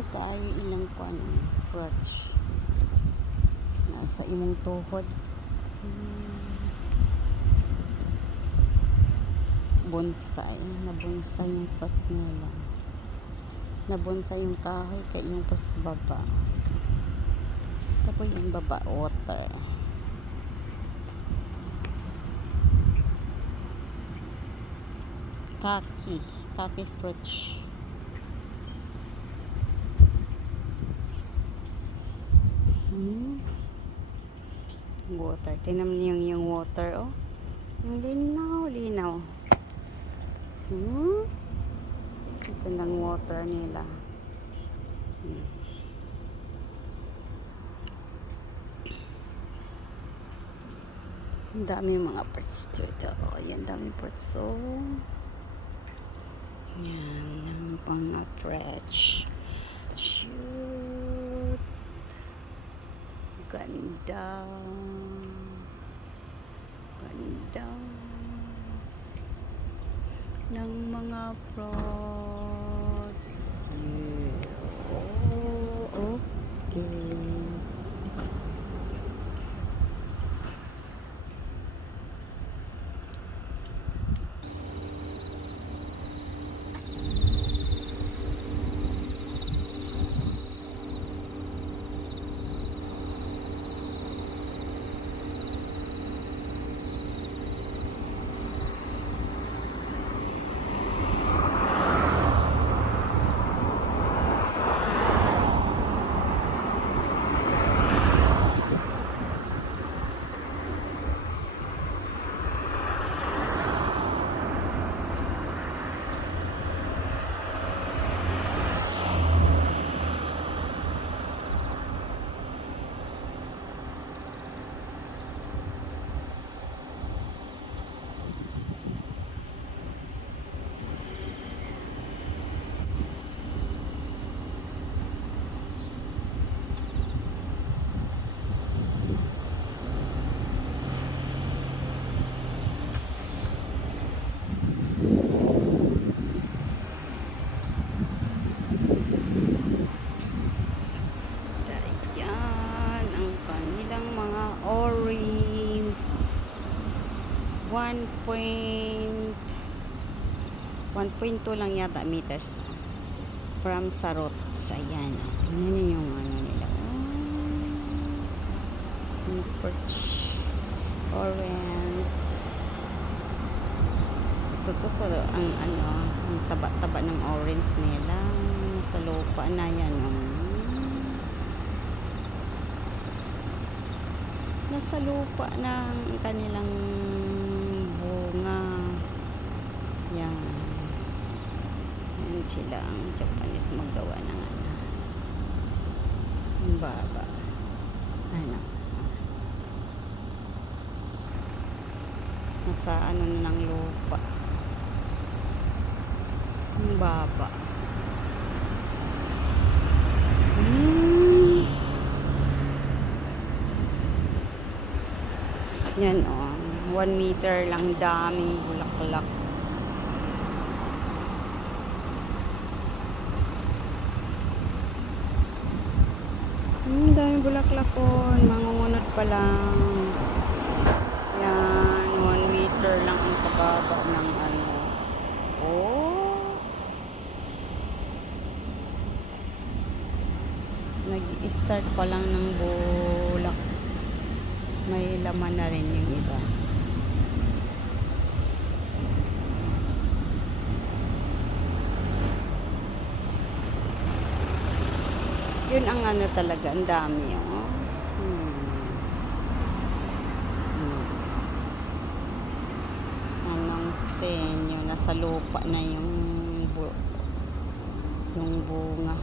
Or kayo ilang kwan crutch nasa imong tuhod. Bonsai, nabonsai yung crutch nila, nabonsai yung kahoy kay yung pas baba, tapos yung baba water. Kaki crutch. Water. Tingnan niyo yung water, oh. Ang linaw. Ito ng water nila. Ang dami yung mga parts dito. Ayan, dami parts. So, yan. Ang mga crutch. Shoot. Ganda ng mga fruits. Okay. Orange 1.2 lang yata meters from Sarot. Ayan, tingnan niyo yung ano nila, perch orange. So ko ang taba-taba ng orange nila, nasa lupa na yan. Nasa lupa na ang kanilang bunga. Yan sila ang Japanese maggawa ng ang baba nasa na ng lupa, ang baba. Yan, 1 meter lang, daming bulaklak. Daming bulaklak ko, mangungunot pa lang. Yan, 1 meter lang ang kababa ng nag-start pa lang ng bulak. May laman na rin yung iba. Yun ang talaga, ang dami, Anong senyo, nasa lupa na yung bunga.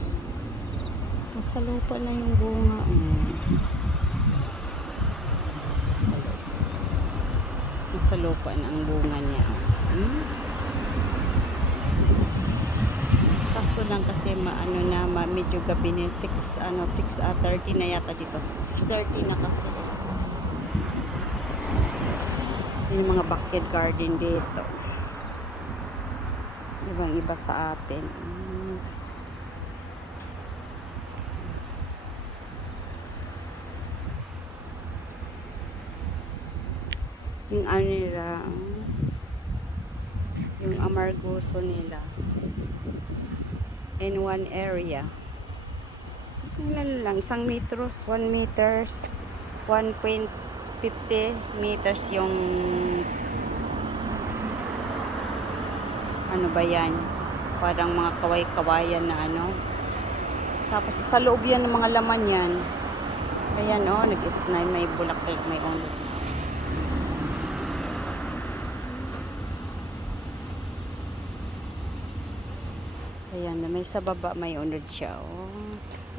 Nasa lupa na yung bunga. Nasa lupa na ang bunga niya. Kaso lang kasi medyo gabi na 6:30 na yata dito. 6:30 na kasi. Yung mga backyard garden dito. Ibang iba sa atin. Yung ano nila, yung amargoso nila in one area. Ilan lang, 1 meters, 1.50 meters yung ano ba yan, parang mga kaway-kawayan na ano. Tapos sa loob yan ng mga laman yan. Ayan oh, nag-isnay, may bulaklak, may onod. Ayan, may sa baba may unod siya. Oh.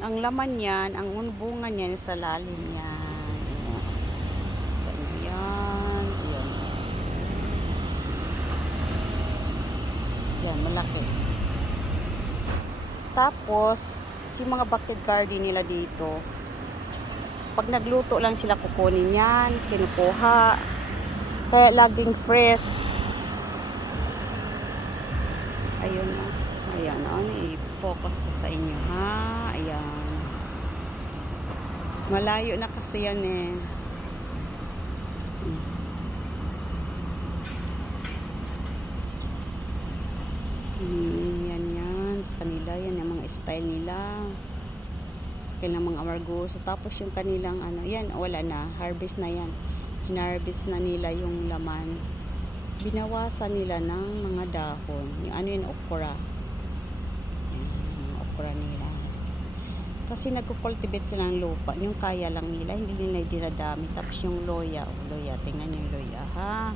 Ang laman yan, ang bunga niyan sa lalim yan. Ayan. Ayan. Yan, malaki. Tapos, yung mga backyard garden nila dito, pag nagluto lang sila kukunin yan, kinukuha. Kaya laging fresh. Ayun na. Ayan, i-focus ko sa inyo, ha? Ayan. Malayo na kasi yan eh. Yan. Sa kanila, yan yung mga style nila. Kailang mga amargoso. Tapos yung kanilang, ano, yan, wala na. Harvest na yan. Hinarvest na nila yung laman. Binawasan nila ng mga dahon. Yung ano yun, okra. Nila kasi nagko-cultivate sila ng lupa, yung kaya lang nila, hindi nila dinadami. Tapos yung loya, tingnan yung loya, ha,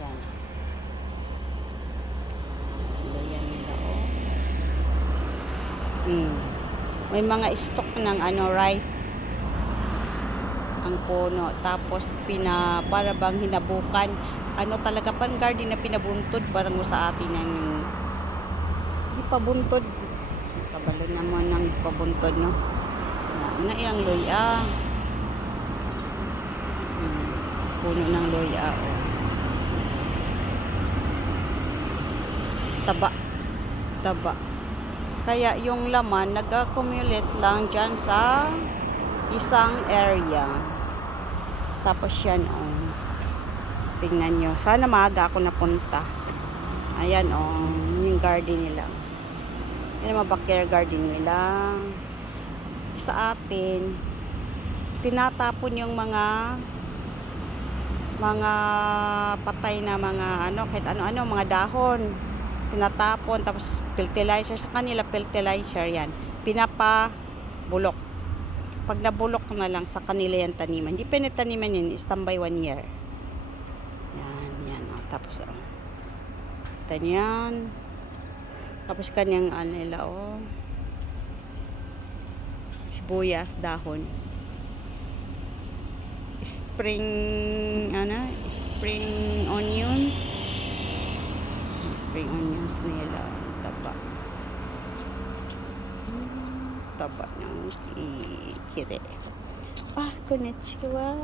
yan, loya nila, oh. May mga stock ng ano, rice ang puno, tapos para bang hinabukan, ano talaga pan garden na pinabuntod, parang sa atin ang hindi pabuntod, kabalo naman ng pabuntod, no, na ilang loya, puno ng loya, oh. Taba, kaya yung laman nag-accumulate lang dyan sa isang area. Tapos yan, oh. Tingnan nyo. Sana maaga ako napunta. Ayan, oh. Yung garden nila. Yan ang mga backyard garden nila. Sa atin, tinatapon yung mga patay na mga ano, kahit ano-ano, mga dahon. Tinatapon. Tapos fertilizer. Sa kanila, fertilizer yan. Pinapabulok. Pag nabulok na lang sa kanila yan taniman. Hindi pinataniman yun, standby 1 year. Yan, oh. Tapos, oh. Yan. Tapos kanyang nila, oh. Sibuyas, dahon. Spring onions. Spring onions nila. Taba ng kire. Konnichiwa.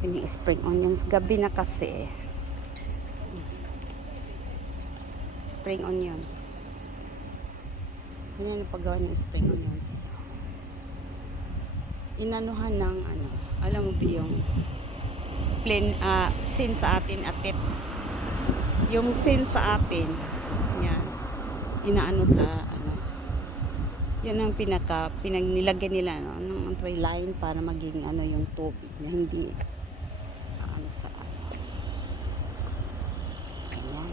Ini spring onions, gabi na kasi. Spring onions. Ano na paggawa ng spring onions? Inanuhan ng ano, alam mo ba yung plain sin sa atin, atip. Yung sin sa atin. Yan. Inaano sa ano, yan ang nilagyan nila, no, ng line para maging ano yung tubig na hindi ano sa ano. Ayan.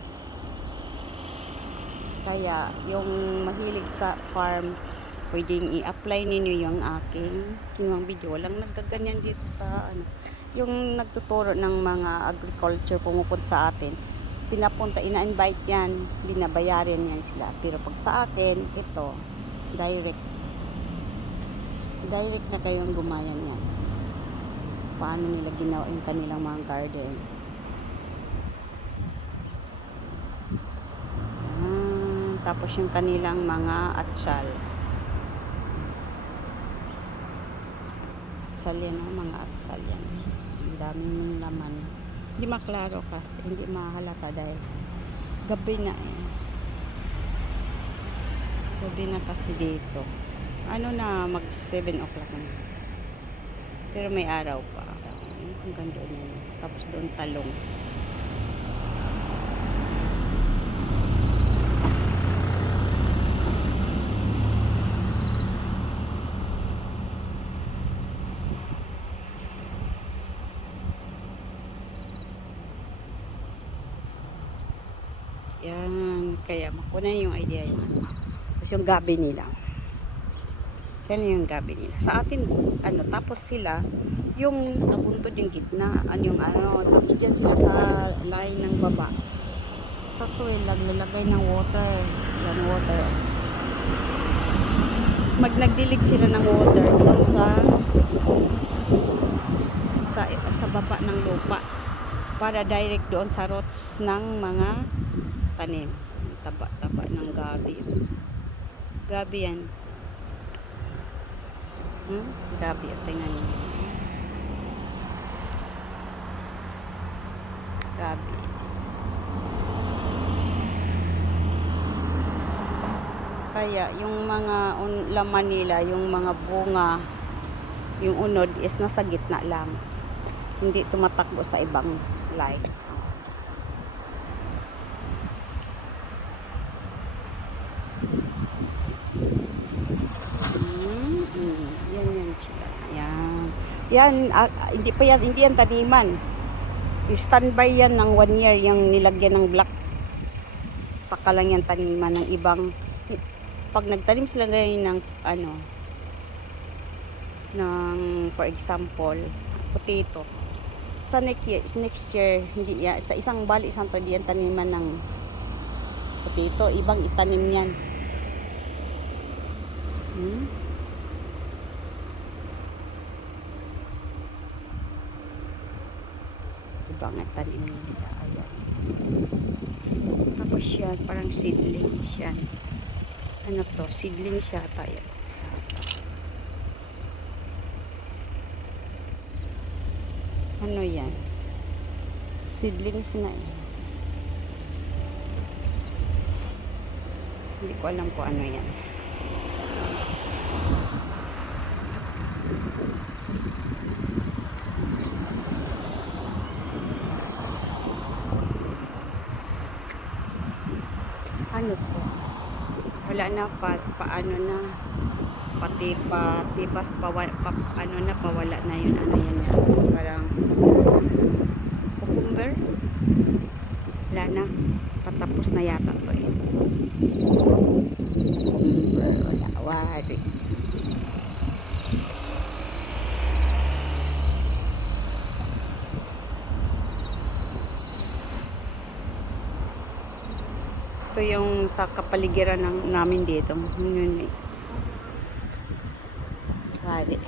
Kaya yung mahilig sa farm, pwedeng i-apply ninyo yung aking kinuwang video. Walang nagkaganyan dito sa ano, yung nagtuturo ng mga agriculture pumupunta sa atin, pinapunta, ina-invite yan, binabayaran yan sila. Pero pag sa akin, ito, direct na kayong gumayan yan. Paano nila ginawa yung kanilang mga garden. Tapos yung kanilang mga atsal. Atsal yan, mga atsal yan. Ang daming laman. Hindi maklaro kasi, hindi mahalata dahil gabi na eh. Gabi na kasi dito. ano na, mag 7 o'clock na. Pero may araw pa. Hanggang doon na. Tapos doon talong. Yan. Kaya makunan yung idea yung ano. Tapos yung gabi nila. Yan yung gabi nila. Sa atin, ano, tapos sila, yung nabuntod yung gitna, yung ano, tapos dyan sila sa line ng baba. Sa soil, naglalagay ng water. Yan, water. Nagdilig sila ng water doon sa baba ng lupa para direct doon sa roots ng mga tanim. Taba-taba ng gabi. Gabi yan. Gabi. Tingnan niyo. Gabi. Kaya yung mga laman nila, yung mga bunga, yung unod is nasa gitna lang. Hindi tumatakbo sa ibang line. Yan sila. Yan, hindi yan taniman. Standby yan ng 1 year yung nilagyan ng black. Saka lang yan taniman ng ibang. Pag nagtanim sila ngayon ng ano, ng for example, potato. Sa next year, hindi yan, sa isang bali, isang to, di yan taniman ng potato, ibang itanim yan. Ibang itanim nila. Ayan. Tapos yan, parang seedlings yan. Ano to? Seedlings siya tayo. Ano yan? Seedlings na yan. Hindi ko alam kung ano yan. Ano to? Wala na paano na pati ano na pawala na yun, ano yan, parang cucumber, wala na, patapos na yata to eh. Cucumber, wala, wari. Ito yung sa kapaligiran namin dito. Yun eh. Wari.